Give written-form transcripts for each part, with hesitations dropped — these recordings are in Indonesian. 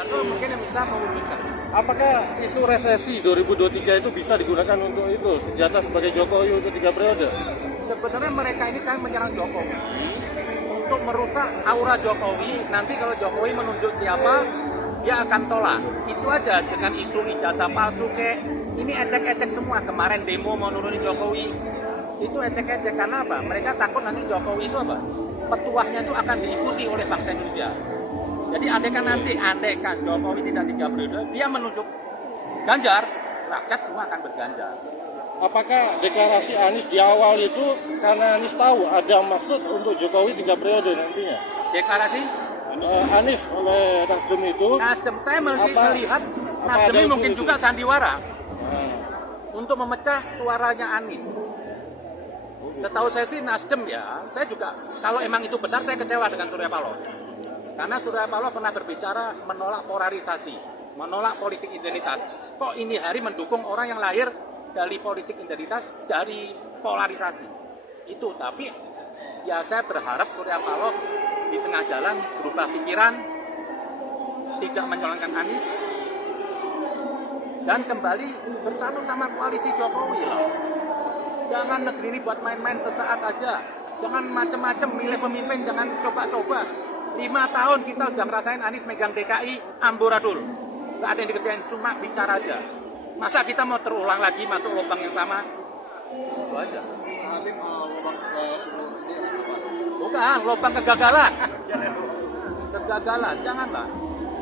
Itu mungkin yang bisa mewujudkan. Apakah isu resesi 2023 itu bisa digunakan untuk itu senjata sebagai Jokowi untuk 3 periode? Sebenarnya mereka ini kan menyerang Jokowi untuk merusak aura Jokowi. Nanti kalau Jokowi menunjuk siapa, dia akan tolak. Itu aja dengan isu ijazah palsu kek. Ini ecek-ecek semua. Kemarin demo mau nurunin Jokowi. Itu ecek-ecek karena apa? Mereka takut nanti Jokowi itu apa? Petuahnya itu akan diikuti oleh bangsa Indonesia. Jadi andaikan Jokowi tidak 3 periode, dia menunjuk Ganjar, rakyat semua akan berganjar. Apakah deklarasi Anies di awal itu karena Anies tahu ada maksud untuk Jokowi 3 periode nantinya? Deklarasi? Anies oleh Nasdem itu? Nasdem, saya melihat Nasdem ini mungkin juga sandiwara untuk memecah suaranya Anies. Setahu saya sih Nasdem ya, saya juga kalau emang itu benar saya kecewa dengan Surya Paloh. Karena Surya Paloh pernah berbicara menolak polarisasi, menolak politik identitas. Kok ini hari mendukung orang yang lahir dari politik identitas, dari polarisasi. Itu, tapi ya saya berharap Surya Paloh di tengah jalan berubah pikiran, tidak mencalonkan Anies, dan kembali bersatu sama koalisi Jokowi lah. Jangan negeri ini buat main-main sesaat aja. Jangan macam-macam milih pemimpin, jangan coba-coba. 5 tahun kita sudah ngerasain Anies megang DKI amburadul. Nggak ada yang dikerjain, cuma bicara aja. Masa kita mau terulang lagi masuk lubang yang sama? Itu aja. Bukan, lubang kegagalan. Kegagalan, janganlah.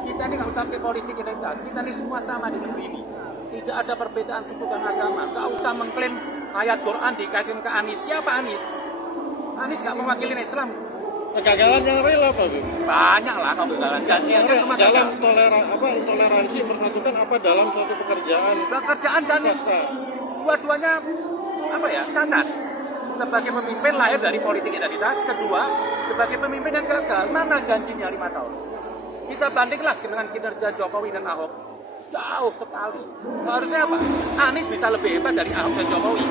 Kita ini nggak usah pakai politik identitas. Kita ini semua sama di negeri ini. Tidak ada perbedaan suku dan agama. Nggak usah mengklaim ayat Quran dikaitkan ke Anies. Siapa Anies? Anies nggak mewakili Islam. Kegagalan yang real apa, Bim? Banyak lah kegagalan. Janjiannya cuma dalam intoleransi persatukan apa dalam suatu pekerjaan dan dua-duanya cacat. Sebagai pemimpin lahir dari politik identitas, kedua sebagai pemimpin yang gagal. Mana janjinya 5 tahun? Kita bandinglah dengan kinerja Jokowi dan Ahok, jauh sekali. Harusnya apa? Anies bisa lebih hebat dari Ahok dan Jokowi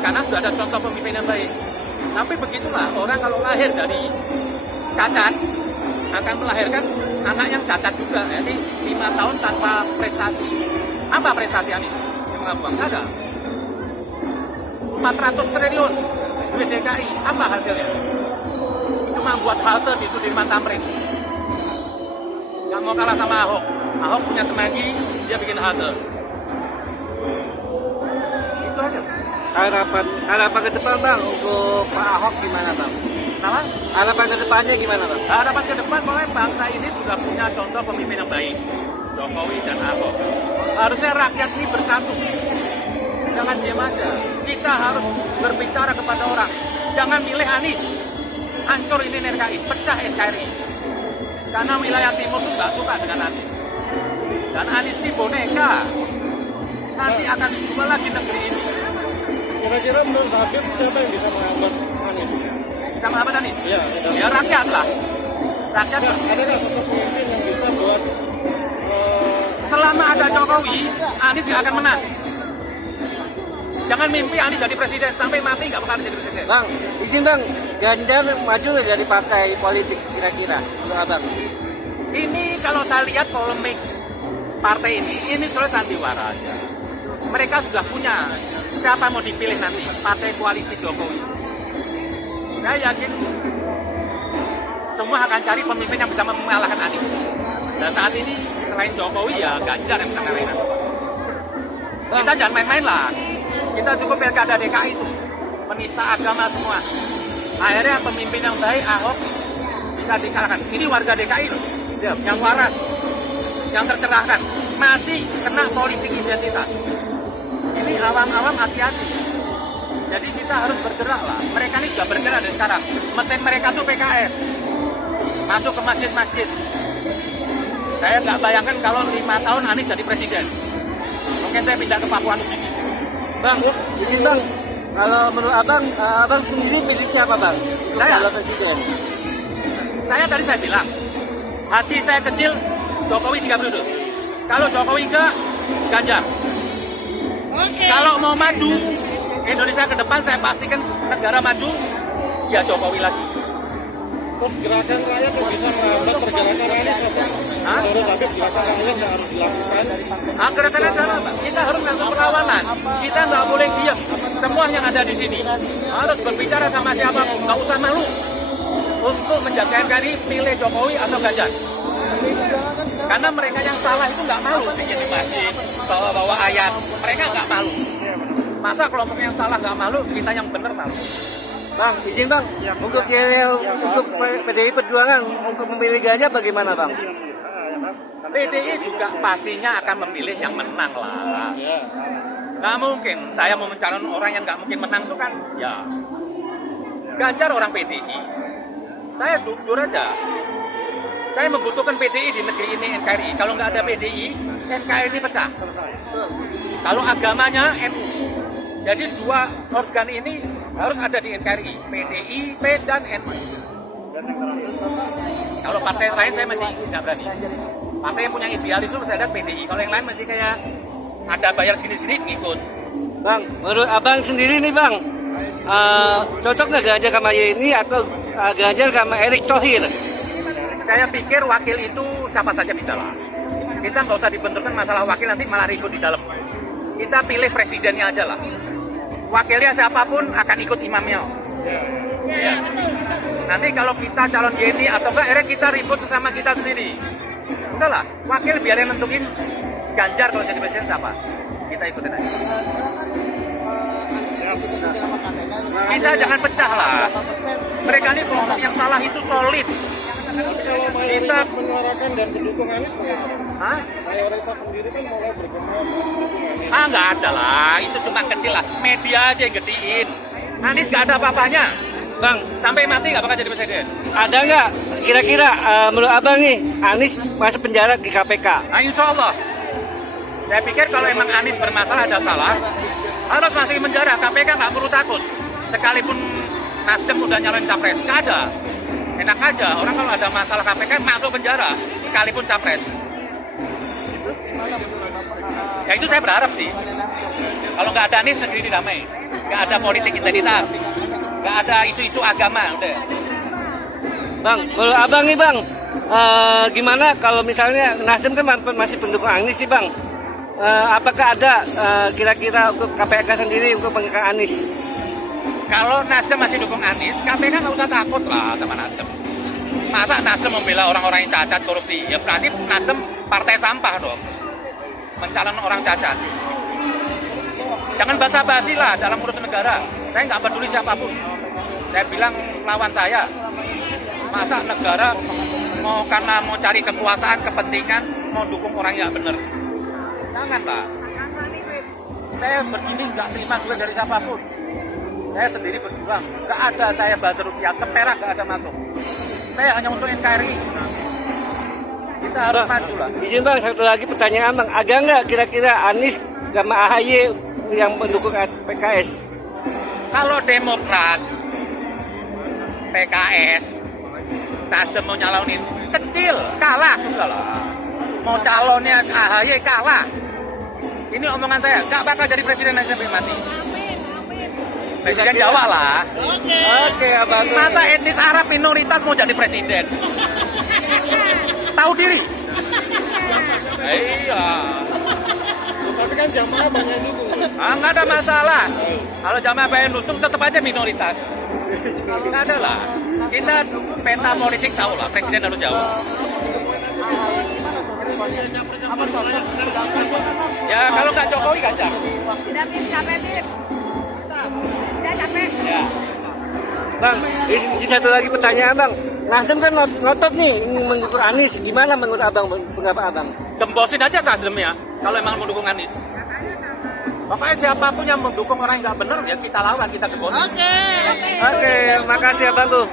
karena sudah ada contoh pemimpin yang baik. Tapi begitulah orang kalau lahir dari cacat akan melahirkan anak yang cacat juga. Jadi 5 tahun tanpa prestasi. Apa prestasi Anies? Mengabang ada 400 triliun duit DKI. Apa hasilnya? Cuma buat halte di Sudirman Tamrin. Gak mau kalah sama Ahok. Ahok punya semanggi, dia bikin halte. Itu aja. Harapan ke depan Bang untuk Pak Ahok gimana Bang? Kenapa? Harapan ke depannya gimana Bang? Harapan ke depan pokoknya bangsa ini sudah punya contoh pemimpin yang baik, Jokowi dan Ahok. Harusnya rakyat ini bersatu. Jangan diam aja. Kita harus berbicara kepada orang. Jangan milih Anies. Hancur ini NKRI, pecah NKRI. Karena wilayah timur itu nggak suka dengan Anies. Dan Anies ini boneka. Nanti akan dijual lagi negeri ini. Kira-kira menurut Habib siapa yang bisa menghambat Anies? Bisa menghambat Anies? Ya, ya rakyat lah. Rakyat. Ya, ada nggak sosok pemimpin yang bisa buat selama ada Jokowi, Anies nggak akan menang. Jangan mimpi Anies jadi presiden, sampai mati nggak bakal jadi presiden. Bang, izin Bang, Ganjar maju dari partai politik kira-kira untuk Abang? Ini kalau saya lihat polemik partai ini soal sandiwara aja. Mereka sudah punya siapa mau dipilih nanti, partai koalisi Jokowi. Saya yakin semua akan cari pemimpin yang bisa mengalahkan Anies. Dan saat ini selain Jokowi ya Ganjar yang bisa mengalahkan. Kita jangan main-main lah. Kita cukup pilkada DKI itu menista agama semua. Akhirnya pemimpin yang baik Ahok bisa dikalahkan. Ini warga DKI loh, yang waras, yang tercerahkan, masih kena politik identitas. Ini awam-awam hati-hati. Jadi kita harus bergerak lah. Mereka ini sudah bergerak dari sekarang. Mesin mereka tuh PKS. Masuk ke masjid-masjid. Saya nggak bayangkan kalau 5 tahun Anies jadi presiden. Mungkin saya pindah ke Papua Nugini. Bang, izin Bang, kalau menurut Abang sendiri pilih siapa Bang? Untuk calon presiden? Tadi saya bilang, hati saya kecil, Jokowi 3 periode. Kalau Jokowi enggak, Ganjar. Kalau mau maju, Indonesia ke depan saya pastikan negara maju, ya Jokowi lagi. Terus gerakan rakyat yang bisa merambat pergerakan Anies apa? Menurut Habib gerakan rakyat yang harus dilakukan. Gerakan acara Pak. Kita harus melakukan perlawanan. Kita nggak boleh diam. Semua yang ada di sini harus berbicara sama siapapun. Nggak usah malu untuk menjaga NKRI, pilih Jokowi atau Ganjar. Karena mereka yang salah itu nggak malu bikin di masjid, bawa-bawa ayat. Mereka nggak malu. Masa kelompok yang salah nggak malu, kita yang benar malu. Bang, izin bang, untuk untuk PDI Perjuangan untuk memilih Ganjar bagaimana bang? PDI juga pastinya akan memilih yang menang lah. Nggak mungkin saya mau mencalon orang yang nggak mungkin menang itu kan, ya. Ganjar orang PDI. Saya jujur aja. Saya membutuhkan PDI di negeri ini, NKRI. Kalau nggak ada PDI, NKRI pecah. Kalau agamanya NU. Jadi dua organ ini harus ada di NKRI, PDI, P dan NU. Kalau partai lain saya masih nggak berani. Partai yang punya idealisme saya lihat PDI. Kalau yang lain masih kayak ada bayar sini-sini ngikut. Bang, menurut abang sendiri nih bang, cocok nggak Ganjar sama Yeni atau Ganjar sama Erick Thohir? Saya pikir wakil itu siapa saja bisa lah. Kita nggak usah dibenturkan masalah wakil, nanti malah ribut di dalam. Kita pilih presidennya aja lah. Wakilnya siapapun akan ikut imamnya. Ya. Nanti kalau kita calon Yeni atau enggak, akhirnya kita ribut sesama kita sendiri. Udahlah, wakil biar yang nentuin Ganjar kalau jadi presiden siapa. Kita ikutin aja. Kita jangan pecah lah. Mereka ini kelompok yang salah itu solid. Kalau mayoritas menyuarakan dan mendukung Anies, Hah? mayoritas sendiri kan mulai berkembang mendukung Anies. Nggak ada lah, itu cuma kecil lah. Media aja yang gedein. Anies nggak ada apa-apanya. Bang, Sampai mati nggak bakal jadi presiden. ada nggak kira-kira menurut abang nih Anies masuk penjara di KPK? Nah, insya Allah. Saya pikir kalau emang Anies bermasalah ada salah, harus masuk penjara. KPK nggak perlu takut. Sekalipun Nasdem udah nyalonin capres, nggak ada. Enak aja, orang kalau ada masalah KPK masuk penjara, sekalipun capres. Ya itu saya berharap sih. Kalau nggak ada Anies, negeri ini damai. Nggak ada politik identitas, nggak ada isu-isu agama, udah. Bang, menurut abang nih bang, gimana kalau misalnya Nasdem kan masih pendukung Anies sih bang? Apakah ada kira-kira untuk KPK sendiri untuk mengangkat Anies? Kalau Nasdem masih dukung Anies, KPK nggak usah takut lah sama Nasdem. Masa Nasdem membela orang-orang yang cacat korupsi? Ya berarti Nasdem partai sampah dong. Mencalon orang cacat. Jangan basa-basi lah dalam urusan negara. Saya nggak peduli siapapun. Saya bilang lawan saya. Masa negara karena mau cari kekuasaan, kepentingan, mau dukung orang yang benar. Jangan lah. Saya begini nggak terima duit dari siapapun. Saya sendiri berjuang, nggak ada saya bazar rupiah, seperak nggak ada masuk. Saya hanya untuk NKRI. Kita harus maju lah. Izin bang, satu lagi pertanyaan bang, ada nggak kira-kira Anies sama AHY yang mendukung PKS? Kalau Demokrat, PKS, Nasdem mau nyalonin, kecil, kalah sudah lah. Mau calonnya AHY kalah. Ini omongan saya, nggak bakal jadi presiden sampai mati. Presiden Jawa lah. Oke, abang. Masa etnis Arab minoritas mau jadi presiden? Tahu diri? Iya. Tapi kan jamaah banyak yang dukung. Nggak ada masalah. Kalau jamaah pengen dukung tetap aja minoritas. Nggak ada lah. Kita peta politik tahu lah, presiden harus jauh. Ya kalau nggak Jokowi Ganjar. Udah capek, Bib. Udah capek. Ya. Bang, ini satu lagi pertanyaan bang. Nasdem kan ngotot nih mendukung Anies, gimana menurut abang? Pendapat abang? Gembosin aja Nasdem ya. Kalau emang mendukung Anies. Pokoknya siapapun yang mendukung orang yang nggak benar ya kita lawan, kita gembosin. Oke, makasih abang tuh.